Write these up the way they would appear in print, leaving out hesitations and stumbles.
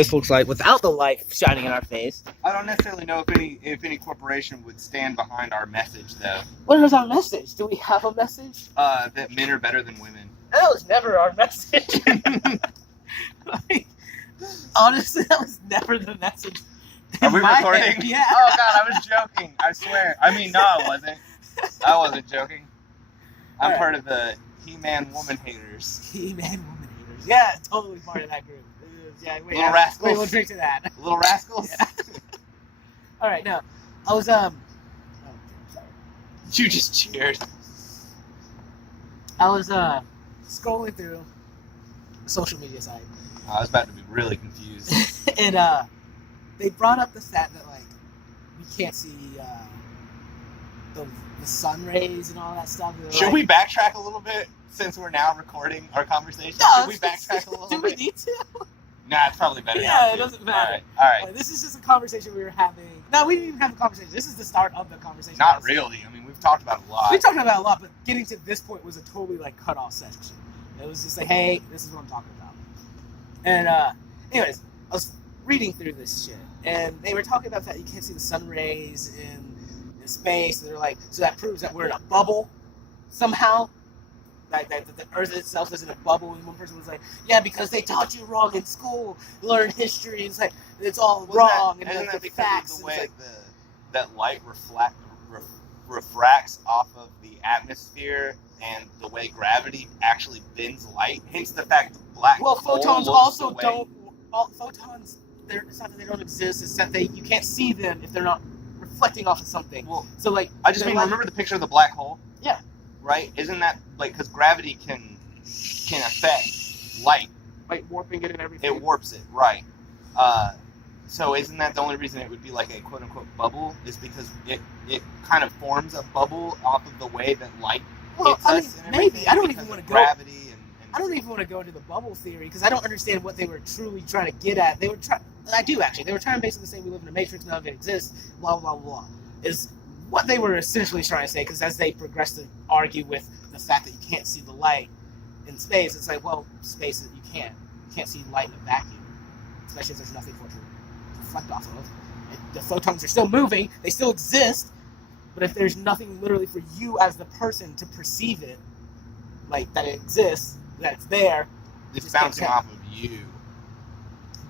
This looks like without the light shining in our face. I don't necessarily know if any corporation would stand behind our message, though. What is our message? Do we have a message? That men are better than women. That was never our message. Like, honestly, that was never the message. Are we recording? Head. Yeah. Oh God, I was joking. I swear. I mean, no, I wasn't. I wasn't joking. I'm Right. part of the He-Man woman haters. He-Man woman haters. Yeah, totally part of that group. Yeah, wait, Little rascals. Wait, we'll drink to that. Little rascals. Yeah. All right, now I was sorry. You just cheered. I was scrolling through a social media site, I was about to be really confused. and they brought up the fact that like we can't see the sun rays and all that stuff. Should we backtrack a little bit since we're now recording our conversation? No, Should we backtrack a little do bit? we need to? Nah, it's probably better. Yeah, not it to. doesn't matter. All right. This is just a conversation we were having. No, we didn't even have a conversation. This is the start of the conversation. Not really. I mean, we've talked about it a lot. We talked about it a lot, but getting to this point was a totally like cut off section. It was just like, hey, this is what I'm talking about. And anyways, I was reading through this shit, and they were talking about that you can't see the sun rays in space. And they're like, so that proves that we're in a bubble somehow. Like that the Earth itself is in a bubble. And one person was like, yeah, because they taught you wrong in school. Learn history. It's like it's all wrong. Isn't and that the because facts. of the and it's way like, that light refracts off of the atmosphere and the way gravity actually bends light? Hence the fact that black well, hole photons looks also the way- don't. Photons, it's not that they don't exist. It's that you can't see them if they're not reflecting off of something. Well, So like, I just they're mean, like- remember the picture of the black hole? Yeah. Right? Isn't that like because gravity can affect light? like warping it and everything. It warps it, right? So isn't that the only reason it would be like a quote unquote bubble? Is because it kind of forms a bubble off of the way that light Well, hits I mean, us and maybe. everything I don't because even wanna of go- gravity and I don't even want to go into the bubble theory because I don't understand what they were truly trying to get at. They were trying. I do actually. They were trying to basically say we live in a matrix, none of it exists. Blah blah blah. Is what they were essentially trying to say. Because as they progress to argue with the fact that you can't see the light in space, it's like, well, space you can't see light in a vacuum, especially if there's nothing for it to reflect off of. The photons are still moving. They still exist. But if there's nothing literally for you as the person to perceive it, like that it exists, that it's there, it's just can't bouncing tell. off of you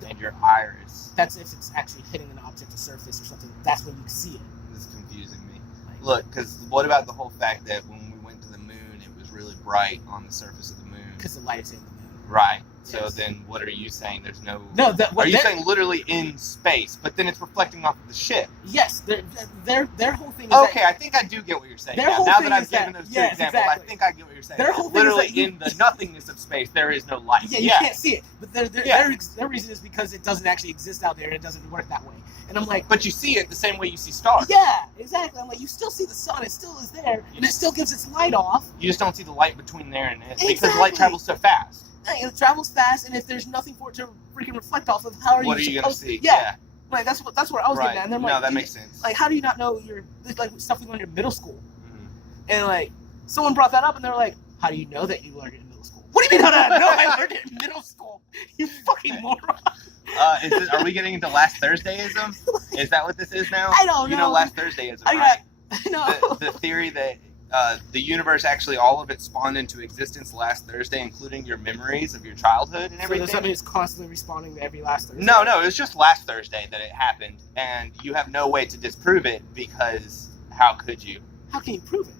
and your iris. That's if it's actually hitting an object, a surface or something. That's when you see it. This is confusing me. Like, Look, because what about the whole fact that when we went to the moon, it was really bright on the surface of the moon? because the light is in the moon. Right. So Yes. then, what are you saying? There's no. No, Are you saying literally in space, but then it's reflecting off of the ship? yes? Their whole thing is Okay, I think I do get what you're saying. Their Now, whole now thing that I've is that- given those two yes, examples, exactly. I think I get what you're saying. Their whole thing is literally that you- in the nothingness of space, there is no light. you can't see it. But Yeah. their reason is because it doesn't actually exist out there and it doesn't work that way. And I'm like, But you see it the same way you see stars. yeah, exactly. I'm like, you still see the sun. It still is there, and it still gives its light off. You just don't see the light between there and it because Exactly. light travels so fast. It travels fast, and if there's nothing for it to freaking reflect off of, how are What are you you gonna supposed see? to? Yeah, like that's where I was Right. getting at. And they're No, like, that dude, makes sense. like, how do you not know like stuff we learned in middle school? Mhm. And like, someone brought that up, and they're like, how do you know that you learned it in middle school? What do you mean how do I know I learned it in middle school? You fucking moron. Are we getting into last Thursdayism? Is that what this is now? I don't You know. know last Thursdayism, I right? know. The theory that the universe actually all of it spawned into existence last Thursday, including your memories of your childhood and So everything. there's something that's constantly responding to every last Thursday. No, it was just last Thursday that it happened, and you have no way to disprove it because how could you? How can you prove it?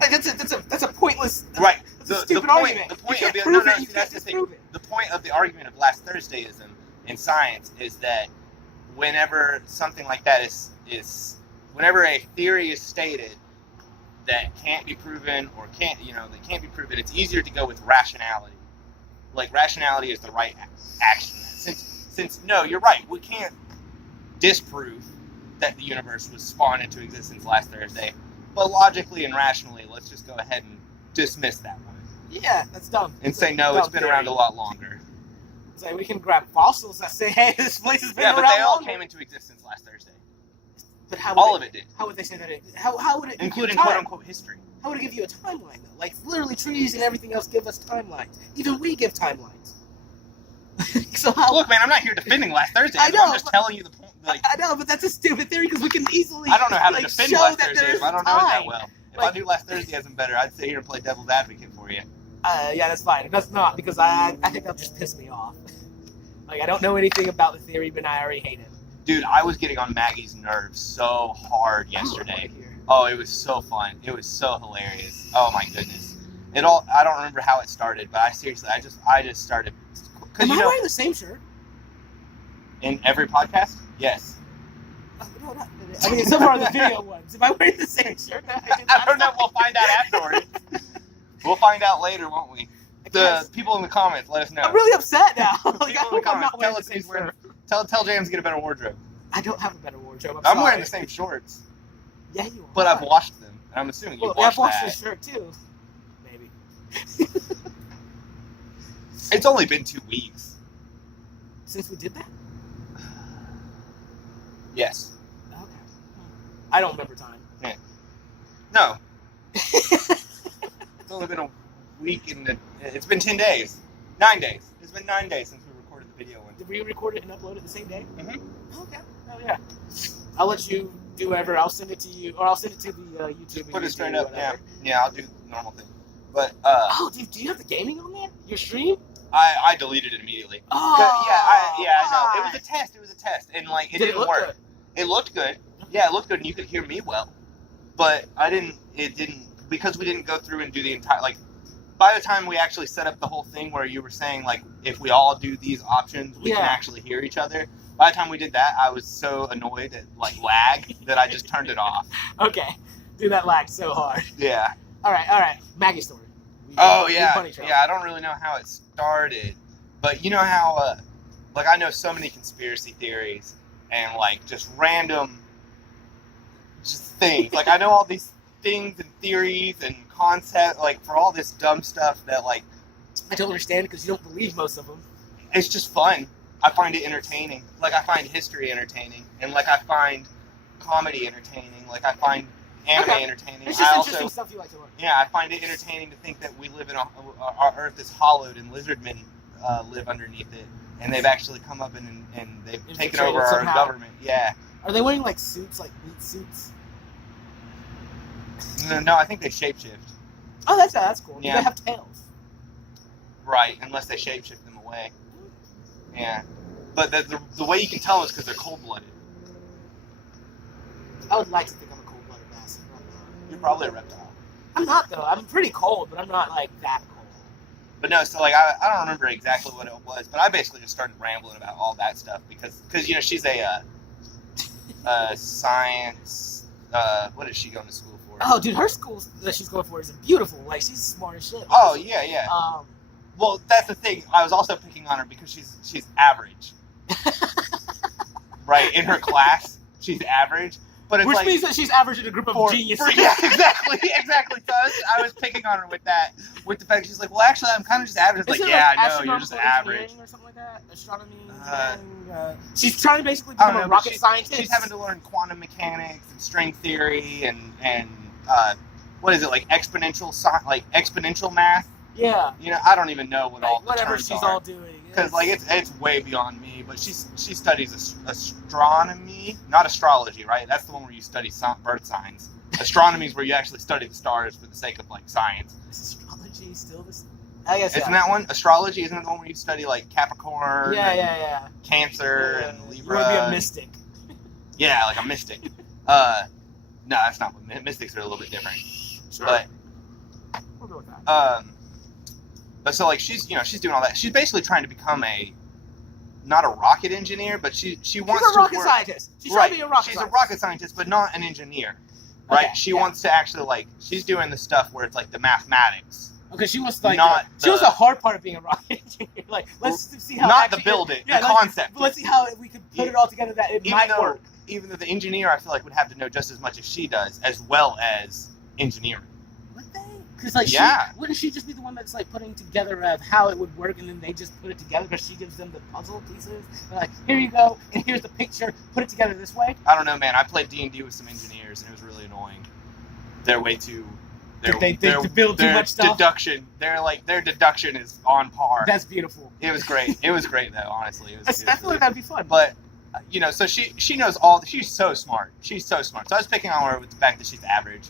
Like that's a pointless. Right. That's a stupid argument. The point you of can't the prove no, it. You see, can't that's the thing. disprove it. The point of the argument of last Thursdayism in science is that whenever something like that is whenever a theory is stated that can't be proven or that can't be proven, it's easier to go with rationality. Like rationality is the right action. Since no, you're right, we can't disprove that the universe was spawned into existence last Thursday, but logically and rationally, let's just go ahead and dismiss that one Yeah, that's dumb. and say no, it's been around a lot longer. It's like we can grab fossils that say, "Hey, this place has been Yeah, around but they all longer." came into existence last Thursday. But how All would of it did, How would they say that? How would it? including give you quote time? unquote history. How would it give you a timeline though? Like literally, trees and everything else give us timelines. Even we give timelines. So how? Look, man, I'm not here defending last Thursday. I know, I'm just telling you the point. Like, I know, but that's a stupid theory because we can easily. I don't know how to like, defend show last that Thursday. there's I don't know it that time. well. If Like- I knew last Thursdayism better, I'd sit here and play devil's advocate for you. Yeah, that's fine. That's not because I think that'll just piss me off. Like I don't know anything about the theory, but I already hate it. Dude, I was getting on Maggie's nerves so hard yesterday. Oh, it was so fun. It was so hilarious. Oh my goodness. I don't remember how it started, but I just started. Am I wearing the same shirt? In every podcast? Yes. Oh, no, not, I mean, so far the video ones. Am I wearing the same shirt? I don't know. We'll find out afterwards. We'll find out later, won't we? The people in the comments, let us know. I'm really upset now. Like, I People in hope the I'm not comments, wearing tell the us same who's wearing. shirt. Tell James to get a better wardrobe. I don't have a better wardrobe. I'm sorry. wearing the same shorts, Yeah, you are. but I've washed them, and I'm assuming you Well, washed I've washed that. this shirt too. Maybe. It's only been 2 weeks. Since we did that? Yes. Okay. I don't remember time. No. It's only been a week it's been 10 days. 9 days. It's been 9 days since we recorded the video one. Did we record it and upload it the same day? Mm-hmm. Okay. Oh yeah. I'll let you do whatever. I'll send it to you, or I'll send it to the YouTube. Put and it straight do up. Yeah. whatever. Yeah, I'll do the normal thing. But Oh, dude, do you have the gaming on there? Your stream? I deleted it immediately. Oh. I know. It why? was a test, and like it Did didn't look work. good? It looked good. Yeah, it looked good, and you could hear me well. But it didn't, because we didn't go through and do the entire, like, by the time we actually set up the whole thing where you were saying, like, if we all do these options, we can actually hear each other. By the time we did that, I was so annoyed at, like, lag that I just turned it off. Okay. Dude, that lagged so hard. Yeah. All right. Maggie story. Oh, yeah. Yeah, I don't really know how it started. But you know how, like, I know so many conspiracy theories and, like, just random just things. Like, I know all these things and theories and concepts, like, for all this dumb stuff that, like, I don't understand because you don't believe most of them. it's just fun. I find it entertaining. Like, I find history entertaining. And, like, I find comedy entertaining. Like, I find anime entertaining. It's just I interesting also, stuff you like to learn. yeah, I find it entertaining to think that we live in our Earth is hollowed and lizardmen live underneath it. And they've actually come up and they've taken over our somehow. government. Yeah. Are they wearing like suits, like meat suits? No, I think they shapeshift. Oh, that's cool. Yeah. Do they have tails? Right, unless they shapeshift them away. Yeah. But the way you can tell is because they're cold-blooded. I would like to think I'm a cold-blooded bastard. You're probably a reptile. I'm not though. I'm pretty cold, but I'm not like that cold. But no, so like I don't remember exactly what it was, but I basically just started rambling about all that stuff because you know she's a science. What is she going to school for? Oh, dude, her school that she's going for is beautiful. Like she's smart as shit. Oh yeah. Well, that's the thing. I was also picking on her because she's average. Right, in her class, she's average. But it's which like, means that she's average in a group of geniuses. yeah, exactly. So I was picking on her with that, with the fact she's like, well, actually, I'm kind of just average. It's like, yeah, I know, you're just average. Or something like that. Astronomy. She's trying to basically become a rocket scientist. She's having to learn quantum mechanics and string theory and what is it, like exponential math? Yeah. You know, I don't even know what all the whatever terms she's are. all doing. Because like it's way beyond me, but she studies astronomy, not astrology, right? That's the one where you study birth signs. Astronomy is where you actually study the stars for the sake of like science. Is astrology still this? I guess Isn't that one? Astrology isn't it the one where you study like Capricorn? Yeah. Cancer and Libra. You want to be a mystic. Yeah, like a mystic. No, that's not what mystics are a little bit different. Sure. But we'll go with that. But so like she's doing all that. She's basically trying to become not a rocket engineer, but she wants to She's a rocket scientist. She's trying to be a rocket scientist. scientist. She's a rocket scientist, but not an engineer. Right? Okay, She wants to actually she's doing the stuff where it's like the mathematics. Okay, she wants like Not she wants the hard part of being a rocket engineer. Like let's see how not the build it, the concept. But let's see how we can put it all together that it might work. Even though the engineer I feel like would have to know just as much as she does, as well as engineering. Would they? Because like wouldn't she just be the one that's like putting together of how it would work, and then they just put it together because she gives them the puzzle pieces. They're like, here you go, and here's the picture. Put it together this way. I don't know, man. I played D&D with some engineers, and it was really annoying. They're They build too much stuff. Their deduction is on par. That's beautiful. It was great. It was great though. Honestly, I feel like that'd be fun. But so she knows all. She's so smart. She's so smart. So I was picking on her with the fact that she's average,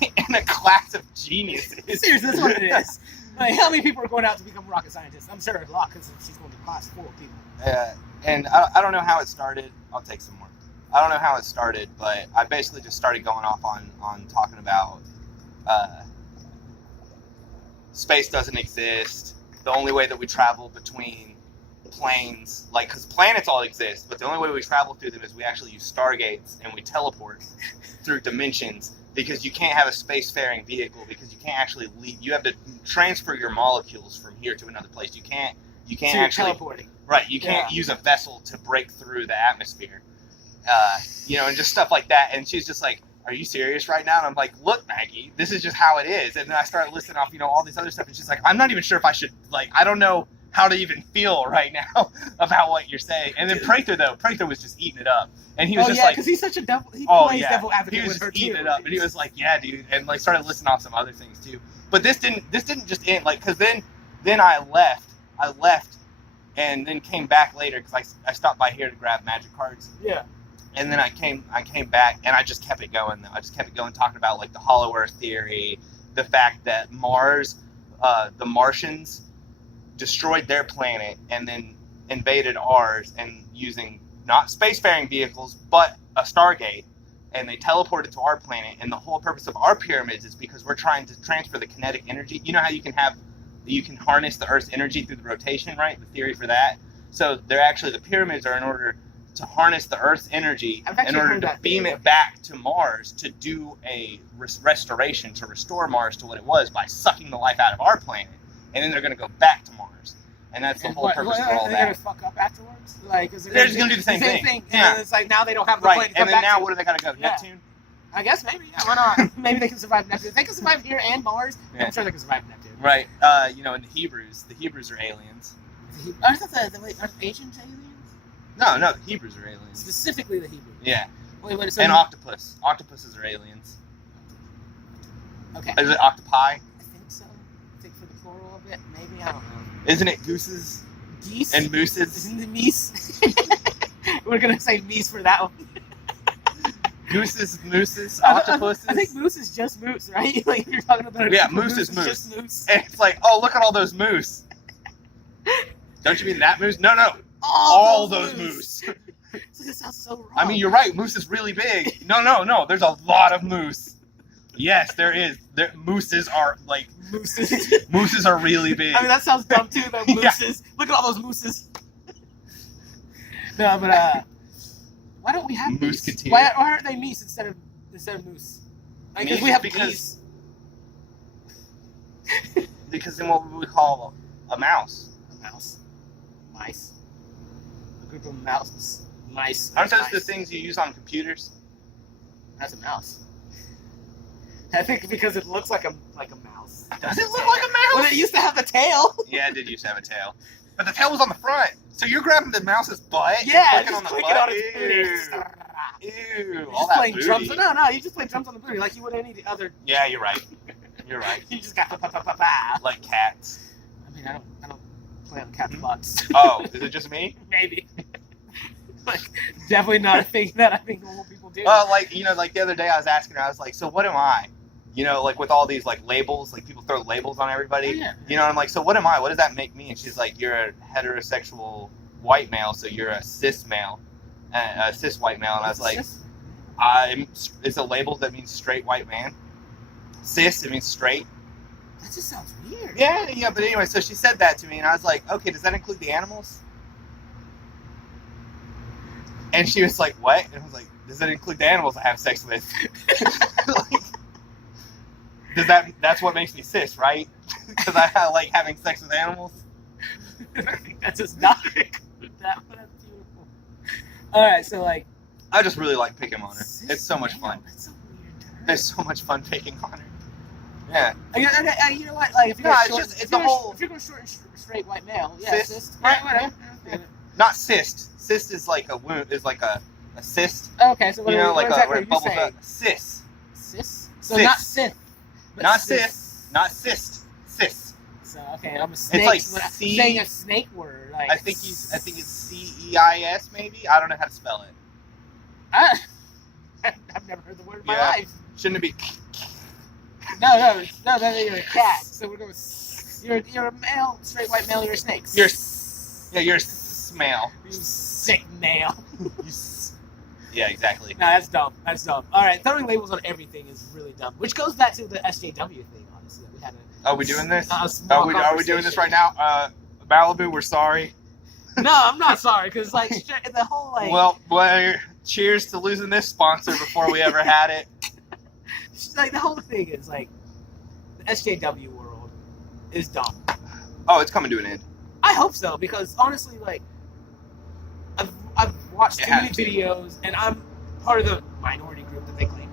in a class of geniuses. Seriously, that's what it is. Like, how many people are going out to become rocket scientists? I'm sure a lot because she's going to class full of people. And I don't know how it started. I'll take some more. I don't know how it started, but I basically just started going off on talking about space doesn't exist. The only way that we travel between planes, like, because planets all exist, but the only way we travel through them is we actually use stargates and we teleport through dimensions, because you can't have a spacefaring vehicle, because you can't actually leave. You have to transfer your molecules from here to another place. You can't So actually teleporting. Right. You can't use a vessel to break through the atmosphere. And just stuff like that. And she's just like, "Are you serious right now?" And I'm like, "Look, Maggie, this is just how it is." And then I started listing off, all these other stuff, and she's like, "I'm not even sure if I should, I don't know how to even feel right now about what you're saying." And then Prather was just eating it up, and he was because he's such a devil. He plays devil advocate he was with her just eating too. it up, and he was like, "Yeah, dude," and started listing off some other things too. But this didn't just end, because then I left, and then came back later because I stopped by here to grab magic cards. Yeah. And then I came back, and I just kept it going. I just kept it going, talking about the Hollow Earth theory, the fact that Mars, the Martians, destroyed their planet and then invaded ours, and using not spacefaring vehicles but a Stargate, and they teleported to our planet. And the whole purpose of our pyramids is because we're trying to transfer the kinetic energy. You know how you can harness the Earth's energy through the rotation, right? The theory for that. So the pyramids are in order to harness the Earth's energy in order to beam it back to Mars to do a restoration, to restore Mars to what it was by sucking the life out of our planet. And then they're going to go back to Mars. And that's the whole purpose of all that. They're going to fuck up afterwards? They're just going to do the same thing. Yeah. And it's like now they don't have the planet to come and then back now to. where do they got to go? Yeah. Neptune? I guess maybe. Yeah, why not? Maybe they can survive Neptune. If they can survive here and Mars, I'm sure they can survive Neptune. Right. And the Hebrews are aliens. I thought are Asian aliens? No, the Hebrews are aliens. Specifically the Hebrews. Yeah. Wait, so and octopus. Octopuses are aliens. Okay. Is it octopi? I think so. I think for the plural of it, maybe. I don't know. Isn't it gooses? Geese? And mooses? Isn't it meese? We're going to say meese for that one. Gooses, mooses, octopuses. I think moose is just moose, right? If you're talking about moose is moose. Just moose. And it's like, oh, look at all those moose. Don't you mean that moose? No. All those moose. This sounds so wrong. I mean, you're right. Moose is really big. No. There's a lot of moose. Yes, there is. Mooses are mooses. Mooses are really big. I mean, that sounds dumb too. Though mooses. Yeah. Look at all those mooses. No, but why don't we have moose? Why aren't they meese instead of moose? Because we have geese. Because then what would we call a mouse? A mouse. Mice. A group of mice. Aren't those the things you use on computers? That's a mouse. I think because it looks like a mouse. Does it look like a mouse? Well, it used to have the tail. Yeah, it did used to have a tail. But the tail was on the front. So you're grabbing the mouse's butt? Yeah, just clicking on its booty. Ew. All that booty. Drums. No, you just play drums on the booty like you would any other. Yeah, you're right. You're right. You just got pa. Like cats. I mean, I don't play on cats' butts. Oh, is it just me? Maybe. Definitely not a thing that I think normal people do. Well, the other day I was asking her, I was like, so what am I? With all these labels, people throw labels on everybody. Oh, yeah. And I'm like, so what am I? What does that make me? And she's like, you're a heterosexual white male, so you're a cis male, a cis white male. And I was like, it's a label that means straight white man. Cis, it means straight. That just sounds weird. Yeah, but anyway, so she said that to me, and I was like, okay, does that include the animals? And she was like, what? And I was like, does that include the animals I have sex with? That's what makes me cis, right? Because I like having sex with animals? I think that does not include that, but that's beautiful. Alright, so I just really like picking on her. It's so much fun. That's a weird term. It's so much fun picking on her. Yeah. You know what? If you're going short and straight white male, yeah, cis. Whatever. Not cyst. Cyst is like a cyst. Okay, so what where exactly it bubbles up. Cis. Cis? So not Sith. But Not Sith. Not cyst. Cis. So okay, I'm a snake. It's like I'm C. saying a snake word. Like, I think it's CEIS maybe. I don't know how to spell it. I've never heard the word in my life. Shouldn't it be? No, you're a cat. So we're going. You're a male, straight white male. You're a snake. You're a smale. You sick male. Yeah, exactly. No, that's dumb. That's dumb. All right, throwing labels on everything is really dumb. Which goes back to the SJW thing. Honestly, we had a. Are we doing this? Are we doing this right now? Malibu, we're sorry. No, I'm not sorry, because like the whole like. Well, cheers to losing this sponsor before we ever had it. Like the whole thing is like, the SJW world is dumb. Oh, it's coming to an end. I hope so, because honestly, like, I've watched too many videos, and I'm part of the minority group that they claim.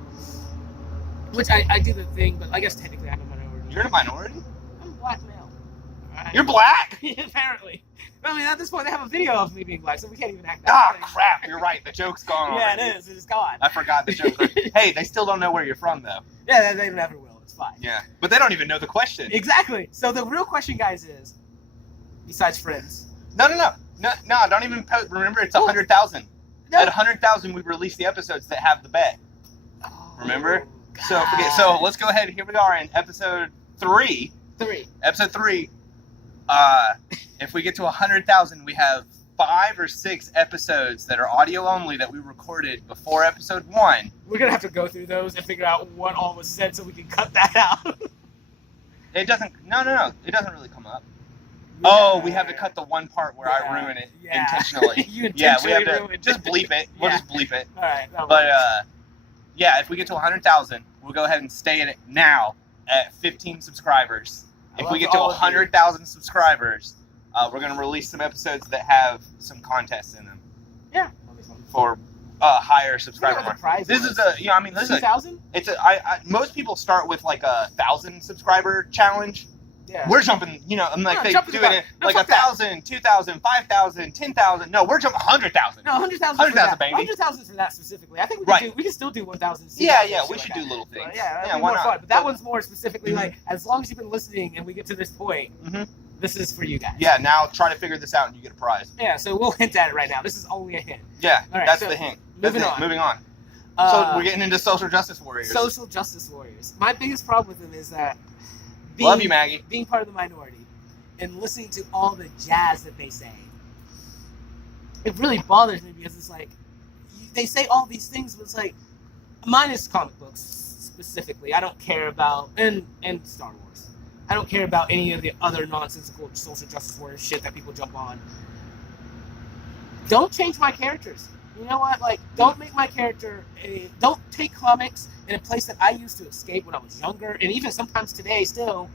Which I do the thing, but I guess technically I'm a minority. You're a minority? I'm a black male. Right? You're black? Apparently. I mean, at this point, they have a video of me being black, so we can't even act that. Ah, crap! You're right. The joke's gone. Yeah, already. it is. It's gone. I forgot the joke. Hey, they still don't know where you're from, though. Yeah, they never will. It's fine. Yeah, but they don't even know the question. Exactly. So the real question, guys, is, besides friends. No. Don't even post. Remember, it's 100,000. No. At 100,000, we release the episodes that have the bet. Oh, Remember? God. So let's go ahead. Here we are in episode 3. Episode 3. If we get to 100,000, we have 5 or 6 episodes that are audio only that we recorded before episode 1. We're gonna have to go through those and figure out what all was said so we can cut that out. It doesn't. No. It doesn't really come up. Yeah. Oh, we have to cut the one part where I ruin it intentionally. You intentionally we have to just bleep it. We'll just bleep it. All right. But yeah, if we get to 100,000, we'll go ahead and stay in it now at 15 subscribers. If we get to 100,000 subscribers, we're gonna release some episodes that have some contests in them. Yeah. For higher subscriber mark. This is a, I mean, this is 2,000. It's a. Most people start with like a 1,000 subscriber challenge. Yeah. We're jumping, I'm like, they do it in like 1,000, 2,000, 5,000, 10,000. No, we're jumping 100,000. No, 100,000. 100,000, baby. 100,000 for that specifically. I think we can still do 1,000. Yeah, we should do little things. Yeah, why not? Fun. But that one's more specifically like, as long as you've been listening and we get to this point, this is for you guys. Yeah, now try to figure this out and you get a prize. Yeah, so we'll hint at it right now. This is only a hint. Yeah, right, that's the hint. Moving on. So we're getting into social justice warriors. Social justice warriors. My biggest problem with them is that love you, Maggie. Being part of the minority and listening to all the jazz that they say, it really bothers me because it's like they say all these things, but it's like, mine is comic books specifically. I don't care about and Star Wars. I don't care about any of the other nonsensical social justice warrior shit that people jump on. Don't change my characters. You know what? Like, don't make my character don't take comics in a place that I used to escape when I was younger, and even sometimes today still,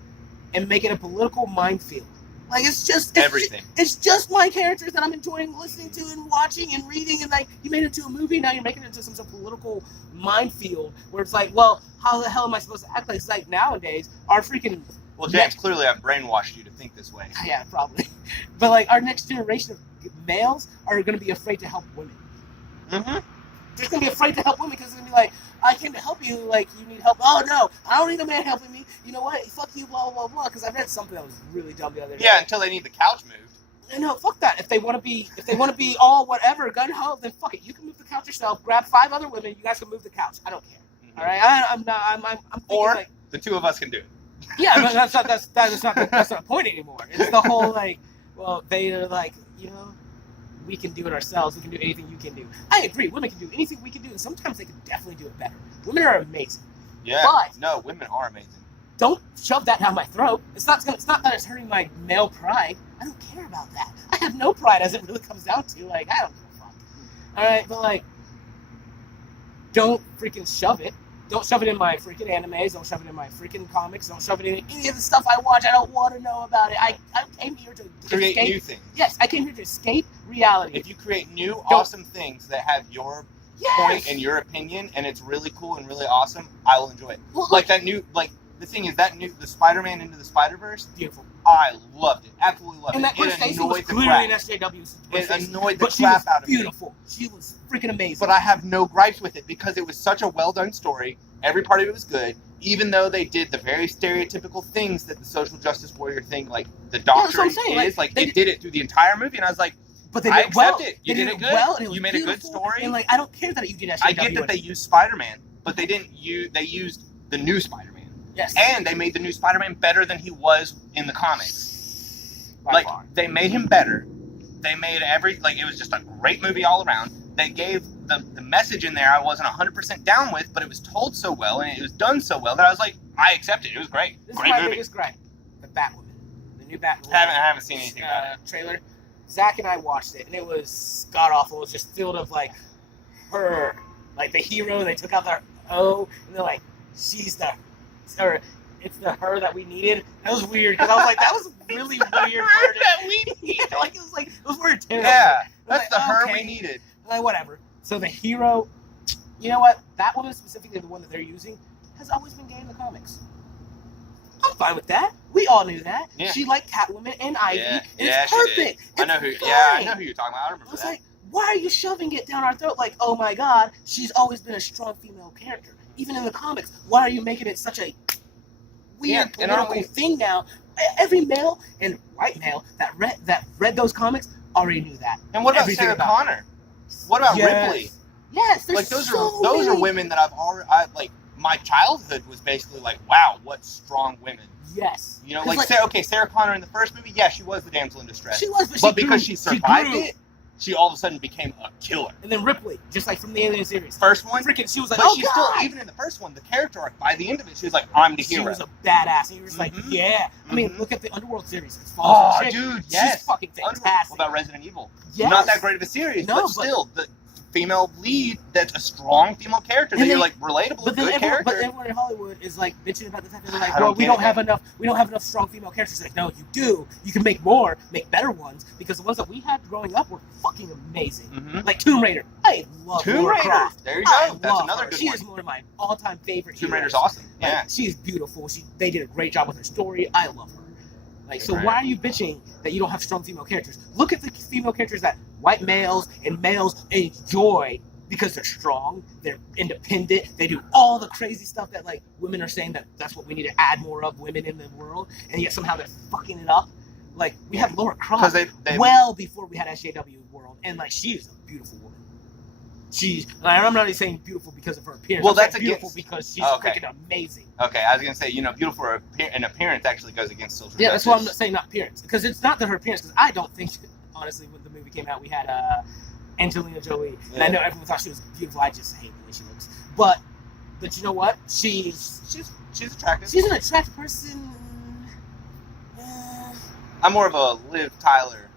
and make it a political minefield. Like, it's everything. It's just my characters that I'm enjoying listening to and watching and reading, and like, you made it into a movie, now you're making it into some sort of political minefield where it's like, well, how the hell am I supposed to act like? It's like nowadays, our freaking... Well, James, clearly I've brainwashed you to think this way. Yeah, probably. But like, our next generation of males are going to be afraid to help women. Mm-hmm. They're going to be afraid to help women because they're going to be like, I came to help you, like, you need help. Oh, no, I don't need a man helping me. You know what? Fuck you, blah, blah, blah. Because I read something that was really dumb the other day. Yeah, until they need the couch moved. No, fuck that. If they want to be all whatever, gun ho, then fuck it. You can move the couch yourself. Grab 5 other women. You guys can move the couch. I don't care. Mm-hmm. All right. I'm thinking, or like, the 2 of us can do it. Yeah, but that's not the point anymore. It's the whole like, well, they are like, we can do it ourselves. We can do anything you can do. I agree. Women can do anything we can do, and sometimes they can definitely do it better. Women are amazing. Yeah. But no, women are amazing. Don't shove that down my throat. It's not that it's hurting my male pride. I don't care about that. I have no pride, as it really comes down to. Like, I don't give a fuck. All right, but like, don't freaking shove it. Don't shove it in my freaking animes. Don't shove it in my freaking comics. Don't shove it in any of the stuff I watch. I don't want to know about it. I came here to create escape. New things. Yes, I came here to escape reality. If you create new, awesome things that have your point and your opinion, and it's really cool and really awesome, I will enjoy it. Well, like that new, like the thing is that new, the SpiderMan Into the Spider-Verse. Beautiful. I loved it. Absolutely loved and it. that Gwen Stacy was the clearly an crap. SJW. It annoyed the but crap out of me. Beautiful. She was freaking amazing. But I have no gripes with it because it was such a well done story. Every part of it was good. even though they did the very stereotypical things that the social justice warrior thing, like the that's what I'm doctrine saying. is, like it did it through the entire movie, and I was like, but they I did well. accept it. You did it good. Well, and it was you made a good beautiful, story. And like, I don't care that you did SJW. I get that they used Spider-Man, but they didn't use. They used the new Spider-Man. Yes. And they made the new Spider-Man better than he was in the comics. By Like far. they made him better. They made it was just a great movie all around. They gave the message in there I wasn't 100% down with, but it was told so well and it was done so well that I was like, I accept it. It was great. This Great is my movie. biggest gripe. The Batwoman. The new Batwoman. I haven't seen anything about it. Trailer. Zach and I watched it, and it was god-awful. It was just filled of, like, her. Like, the hero, they took out the O, and they're like, she's the... Or, it's the her that we needed. That was weird, because I was like, that was a really weird word. that we needed. Like, it was weird, too. Yeah, that's like, the her okay. we needed. Like, whatever. So the hero, you know what? That woman, specifically the one that they're using, has always been gay in the comics. I'm fine with that. We all knew that. Yeah. She liked Catwoman and Ivy. Yeah, And yeah, it's she perfect. did. I know It's who. Yeah, I fine. know who you're talking about. I I remember was that. like, why are you shoving it down our throat? Like, oh my god, she's always been a strong female character, even in the comics. Why are you making it such a weird and aren't political thing now? Every male and white male that read those comics already knew that. And what about Everything Sarah about Connor? What about Yes. Ripley? Yes, there's Like those so are many. women that like my childhood was basically like, wow, what strong women. Yes. You know, 'Cause, like Sarah Connor in the first movie, yeah, she was the damsel in distress. she was, but because grew. she survived grew. it, she all of a sudden became a killer. And then Ripley, just like from the Alien series. First one, Freaking, she was like, but oh she's god. still, even in the first one, the character arc, by the end of it, she was like, I'm the She hero. was a badass. And you were just like, Mhm. yeah. I mean, Mhm. look at the Underworld series. It's Oh, Chick. dude, yes. She's fucking What fantastic. about Resident Evil? Yes. Not that great of a series, No, but but- still, the female lead that's a strong female character that And you're then- like relatable, But then, good character. everyone in Hollywood is like bitching about the fact that they're like, I well, don't we get don't it, have man. enough. We don't have enough strong female characters. Like, no, you do. You can make more, make better ones, because the ones that we had growing up were fucking amazing. Mhm. Like Tomb Raider. I love Tomb Lara Raider. Croft. There you I go. That's love another her. good She one. is one of my all-time favorite. Tomb heroes. Raider's awesome. Like, Yeah. she's beautiful. They did a great job with her story. I love her. Like, so Right. why are you bitching that you don't have strong female characters? Look at the female characters that white males and males enjoy because they're strong, they're independent, they do all the crazy stuff that like women are saying that that's what we need to add more of, women in the world, and yet somehow they're fucking it up. Like, we have Laura Croft they well before we had SJW World, and like, she is a beautiful woman. I'm not even saying beautiful because of her appearance. Well, I'm saying that's beautiful against- because she's okay. freaking amazing. Okay, I was gonna say, beautiful for an appearance actually goes against social Yeah, justice. that's why I'm not saying not appearance, because it's not that her appearance. Because I don't think, honestly, when the movie came out, we had Angelina Jolie, and I know everyone thought she was beautiful. I just hate the way she looks. But you know what? She's attractive. an attractive person. I'm more of a Liv Tyler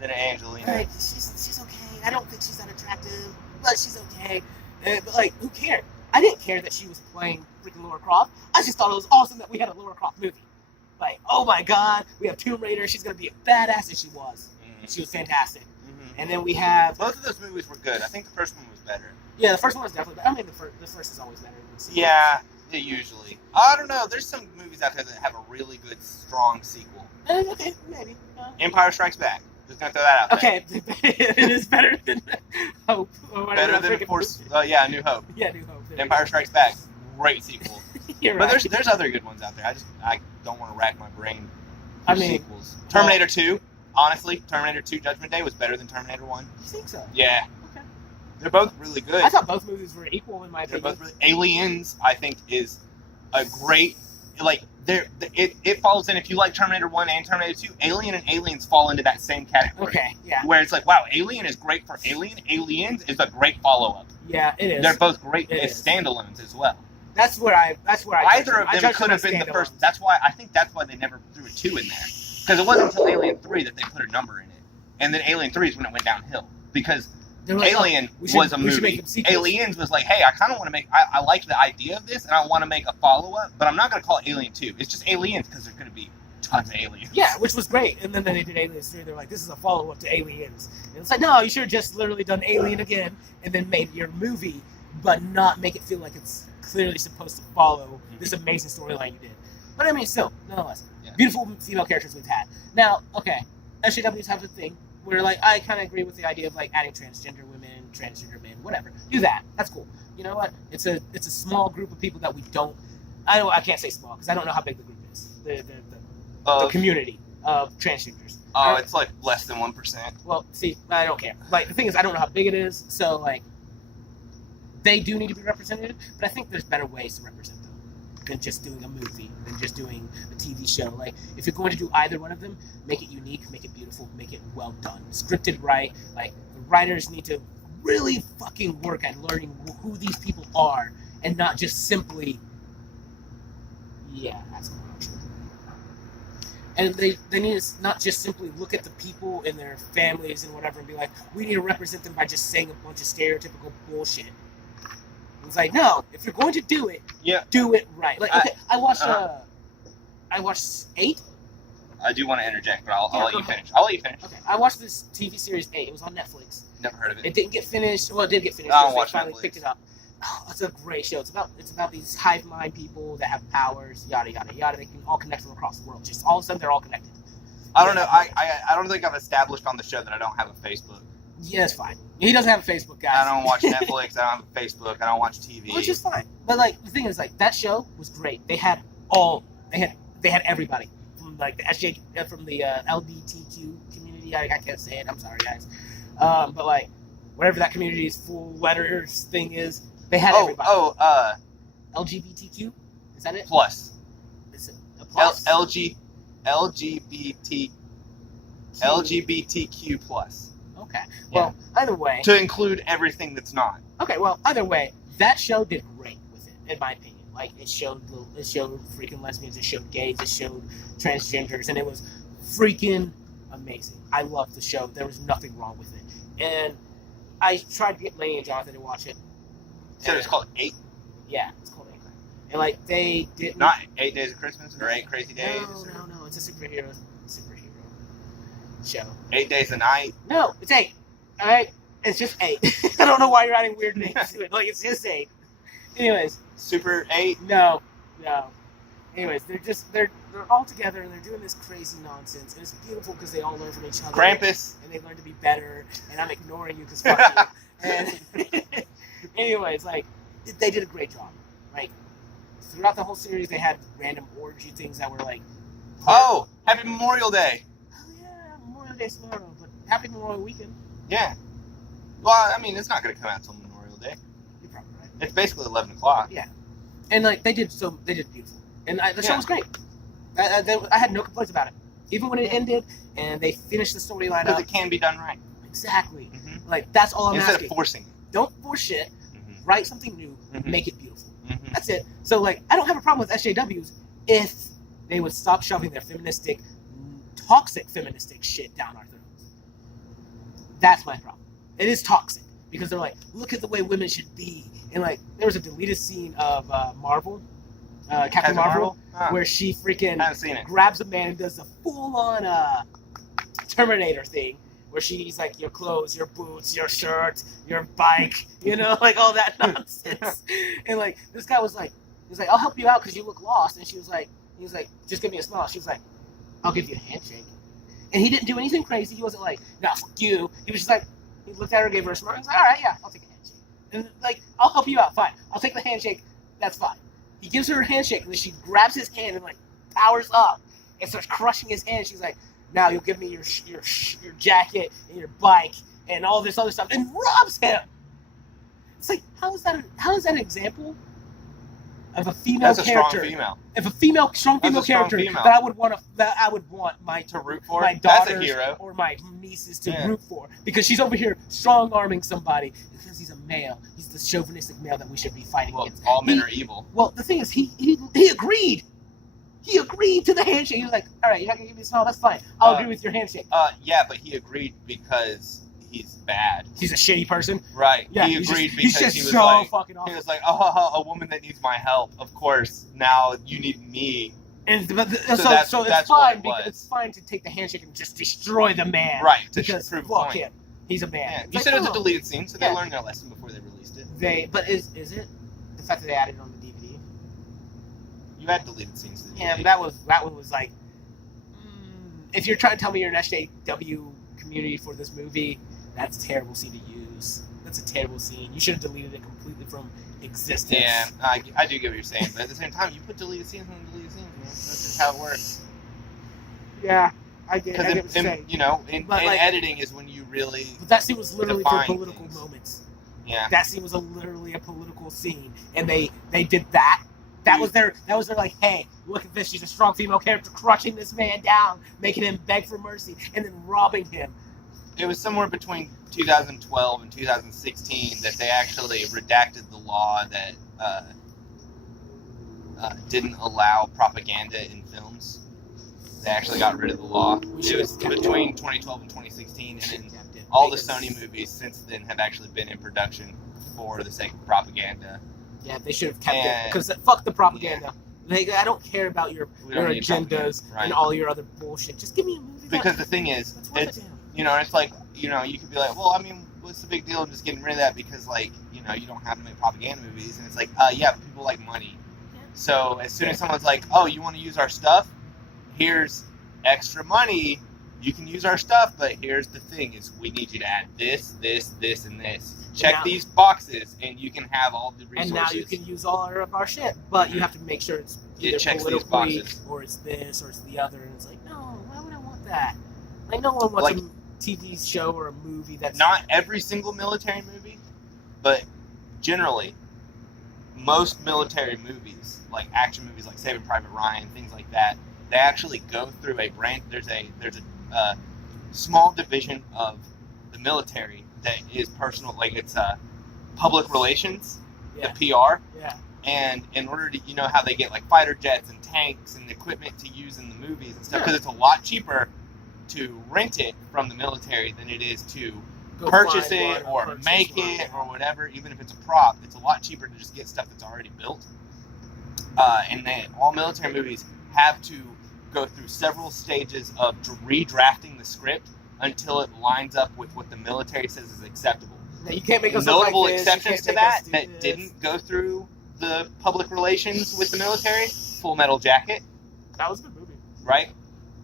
than an Angelina. Right, she's okay. I don't think she's that attractive, but she's okay. But like, who cared? I didn't care that she was playing freaking Lara Croft. I just thought it was awesome that we had a Lara Croft movie. Like, oh my god, we have Tomb Raider. She's gonna be a badass, and she was. Mhm. She was fantastic. Mhm. And then we have Both of those movies were good. I think the first one was better. the first one was definitely better. I mean, the first is always better than the sequel. Yeah, usually. I don't know. There's some movies out there that have a really good, strong sequel. Okay, maybe. Empire Strikes Back. Just gonna throw that out there. Okay, it is better than Hope. Or whatever Better that than freaking Force. movie- Yeah, New Hope. Yeah, New Hope. There you Empire Strikes Back. Great sequel. go. You're But right. there's other good ones out there. I don't want to rack my brain for I mean, sequels. Terminator 2. Honestly, Terminator 2 Judgment Day was better than Terminator 1. You think so? Yeah. Okay. They're both really good. I thought both movies were equal in my They're opinion. both really, Aliens, I think, is a great, like, it falls in, if you like Terminator 1 and Terminator 2, Alien and Aliens fall into that same category. Okay, yeah. Where it's like, wow, Alien is great for Alien, Aliens is a great follow-up. Yeah, it is. They're both great It as is. standalones as well. That's where I Either judge of I them judge could on have been the standalones. first. I think that's why they never threw a 2 in there. Because it wasn't until Alien 3 that they put a number in it. And then Alien 3 is when it went downhill. Because They were like, Alien we should- was a we should make movie. them sequels. Aliens was like, hey, I kind of want to make. I like the idea of this, and I want to make a follow-up, but I'm not going to call it Alien 2. It's just Aliens because there's going to be tons of aliens. Yeah, which was great. And then they did Aliens 3. They're like, this is a follow-up to Aliens. And it's like, no, you should have just literally done Alien again and then made your movie, but not make it feel like it's clearly supposed to follow this amazing storyline you did. But I mean, still, nonetheless, Yeah. beautiful female characters we've had. Now, okay, SJWs have a thing where, like, I kind of agree with the idea of, like, adding transgender women transgender men, whatever. Do that. That's cool. You know what? It's a small group of people that we don't. I can't say small because I don't know how big the group is. The community of transgenders. Oh, it's like less than 1%. Well, see, I don't care. Like the thing is, I don't know how big it is, so like they do need to be represented. But I think there's better ways to represent them than just doing a movie, than just doing a TV show. Like if you're going to do either one of them, make it unique, make it beautiful, make it well done, scripted right. Like the writers need to really fucking work at learning who these people are, and not just simply, yeah, that's what I'm sure. And they need to not just simply look at the people and their families and whatever and be like, we need to represent them by just saying a bunch of stereotypical bullshit. It's like, no, if you're going to do it, do it right. Like, okay, I watched 8. I do want to interject, but I'll let you finish. Okay, I watched this TV series 8. It was on Netflix. Never heard of it. It didn't get finished. Well, it did get finished. I don't watch they finally Netflix. picked it up. Oh, it's a great show. It's about these hive mind people that have powers, yada yada yada. They can all connect from across the world. Just all of a sudden, they're all connected. I don't know. I don't think I've established on the show that I don't have a Facebook. Yeah, it's fine. He doesn't have a Facebook, guys. I don't watch Netflix. I don't have a Facebook. I don't watch TV. Which is fine. But like the thing is, like that show was great. They had everybody from like the SJ from the LGBTQ community. I can't say it. I'm sorry, guys. But like whatever that community's full letters thing is, they had everybody. LGBTQ. Is that it? Plus. Is it a plus? LGBTQ plus. Okay. Well, either way. To include everything that's not. Okay. Well, either way, that show did great with it, in my opinion. Like it showed freaking lesbians, it showed gays, it showed transgenders, and it was freaking amazing. I loved the show. There was nothing wrong with it, and I tried to get Lainey and Jonathan to watch it. So it's called 8? Yeah, it's called 8. And like they didn't. Not 8 Days of Christmas or 8 Crazy Days. No. It's a superhero show. 8 Days a Night. No, it's 8. All right, it's just 8. I don't know why you're adding weird names to it. Like it's just 8. Anyways. Super 8. No. Anyways, they're all together and they're doing this crazy nonsense, and it's beautiful because they all learn from each other. Krampus. And they learn to be better. And I'm ignoring you because fuck you. And anyways, like they did a great job. Like throughout the whole series, they had random orgy things that were like. Oh, Happy Memorial Day. Oh yeah, Memorial Day's tomorrow, but Happy Memorial Weekend. Yeah. Well, I mean, it's not going to come out until Memorial Day. You're probably right. It's basically 11 o'clock. Yeah. And like they did beautiful, and the show was great. I had no complaints about it, even when it ended and they finished the storyline Because up. it can be done right. Exactly. Mm-hmm. Like that's all I'm Instead asking. of forcing it. Don't force shit. Mm-hmm. Write something new. Mm-hmm. Make it beautiful. Mm-hmm. That's it. So like I don't have a problem with SJWs if they would stop shoving their toxic feministic shit down our throats. That's my problem. It is toxic because they're like, look at the way women should be, and like there was a deleted scene of Marvel, Captain Marvel, where she freaking I haven't seen it. grabs a man and does the full-on Terminator thing, where she's like, your clothes, your boots, your shirt, your bike, like all that nonsense. And like this guy was like, I'll help you out because you look lost, and he was like, just give me a smile. She was like, I'll give you a handshake. And he didn't do anything crazy. He wasn't like, no, fuck you. He was just like, he looked at her, gave her a smile. He was like, all right, yeah, I'll take a handshake. And like, I'll help you out, fine. I'll take the handshake. That's fine. He gives her a handshake, and then she grabs his hand and like powers up and starts crushing his hand. She's like, now you'll give me your jacket and your bike and all this other stuff, and robs him. It's like, how is that an example of a female That's a character? strong female. If a strong female character female. that I would want my To root for? my That's a daughters hero. or my nieces to root for, because she's over here strong arming somebody because he's a male. He's the chauvinistic male that we should be fighting Well, against. all men are evil. Well, the thing is, he agreed. He agreed to the handshake. He was like, all right, you're not gonna give me a smile. That's fine. I'll agree with your handshake. Yeah, but he agreed because he's bad. He's a shitty person. Right. Yeah, he agreed he's because just he was so like, fucking awesome. he was like, oh, a woman that needs my help. Of course, now you need me. And so that's it's what fine it because was. it's fine to take the handshake and just destroy the man. Right. To Because prove a fuck point. him. He's a man. Yeah. It's You like, said it was a no. deleted scene, so they Yeah. learned their lesson before they released it. But is it the fact that they added it on the DVD? You had deleted scenes. Yeah, but that one was like, if you're trying to tell me you're an SJW community for this movie, that's a terrible scene to use. That's a terrible scene. You should have deleted it completely from existence. Yeah, I do get what you're saying, but at the same time, you put deleted scenes on deleted scenes, man. That's just how it works. Yeah, I get what you're Because saying. in editing is when you really. But that scene was literally for define political things. moments. Yeah. That scene was literally a political scene, and they did that. That was their like, hey, look at this. She's a strong female character crushing this man down, making him beg for mercy, and then robbing him. It was somewhere between 2012 and 2016 that they actually redacted the law that didn't allow propaganda in films. They actually got rid of the law. It was between 2012 and 2016, and then all the Sony movies since then have actually been in production for the sake of propaganda. Yeah, they should have kept it, because fuck the propaganda. Yeah. I don't care about your agendas and all your other bullshit. Just give me a movie. Because the thing is, it's it's like, you could be like, well, I mean, what's the big deal in just getting rid of that? Because, like, you don't have to make propaganda movies. And it's like, yeah, people like money. Yeah. So as soon as someone's like, oh, you want to use our stuff? Here's extra money. You can use our stuff, but here's the thing: is we need you to add this, this, this, and this. Check these boxes, and you can have all the resources. And now you can use all of our shit, but you have to make sure it's either politically, or it's this, or it's the other. And it's like, no, why would I want that? Like, no one wants a TV show or a movie that's not every single military movie, but generally, most military movies, like action movies, like Saving Private Ryan, things like that, they actually go through a brand. There's a small division of the military that is personal, like it's public relations, the PR. Yeah. And in order to, how they get like fighter jets and tanks and equipment to use in the movies and stuff, because it's a lot cheaper to rent it from the military than it is to purchase it or make it or whatever. Even if it's a prop, it's a lot cheaper to just get stuff that's already built. And then all military movies have to go through several stages of redrafting the script until it lines up with what the military says is acceptable. Now, you can't make us notable like this. exceptions to that didn't go through the public relations with the military. Full Metal Jacket. That was a good movie, right?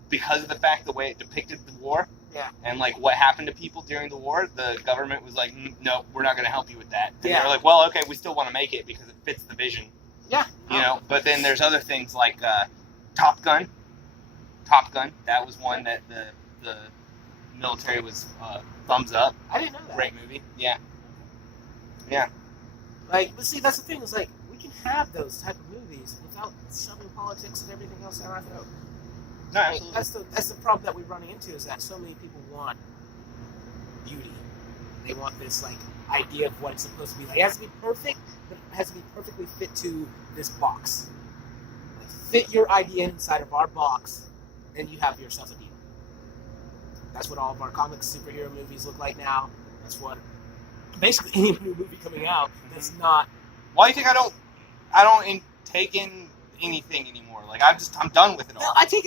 Because of the fact the way it depicted the war. Yeah. And like what happened to people during the war, the government was like, no, we're not going to help you with that. And yeah. They're like, well, okay, we still want to make it because it fits the vision. Yeah. But then there's other things like Top Gun. Top Gun, that was one that the military was thumbs up. I didn't know that. Great movie. Yeah. Yeah. Like, but see, that's the thing. Is like we can have those type of movies without shoving politics and everything else down our throat. No, I mean, that's the problem that we're running into, is that so many people want beauty. They want this like idea of what it's supposed to be. Like, it has to be perfect, but it has to be perfectly fit to this box. Like, fit your idea inside of our box, and you have yourself a deal. That's what all of our comics, superhero movies look like now. That's what basically any new movie coming out that's not. Why do you think I don't take in anything anymore? Like I'm done with it all. No, I take it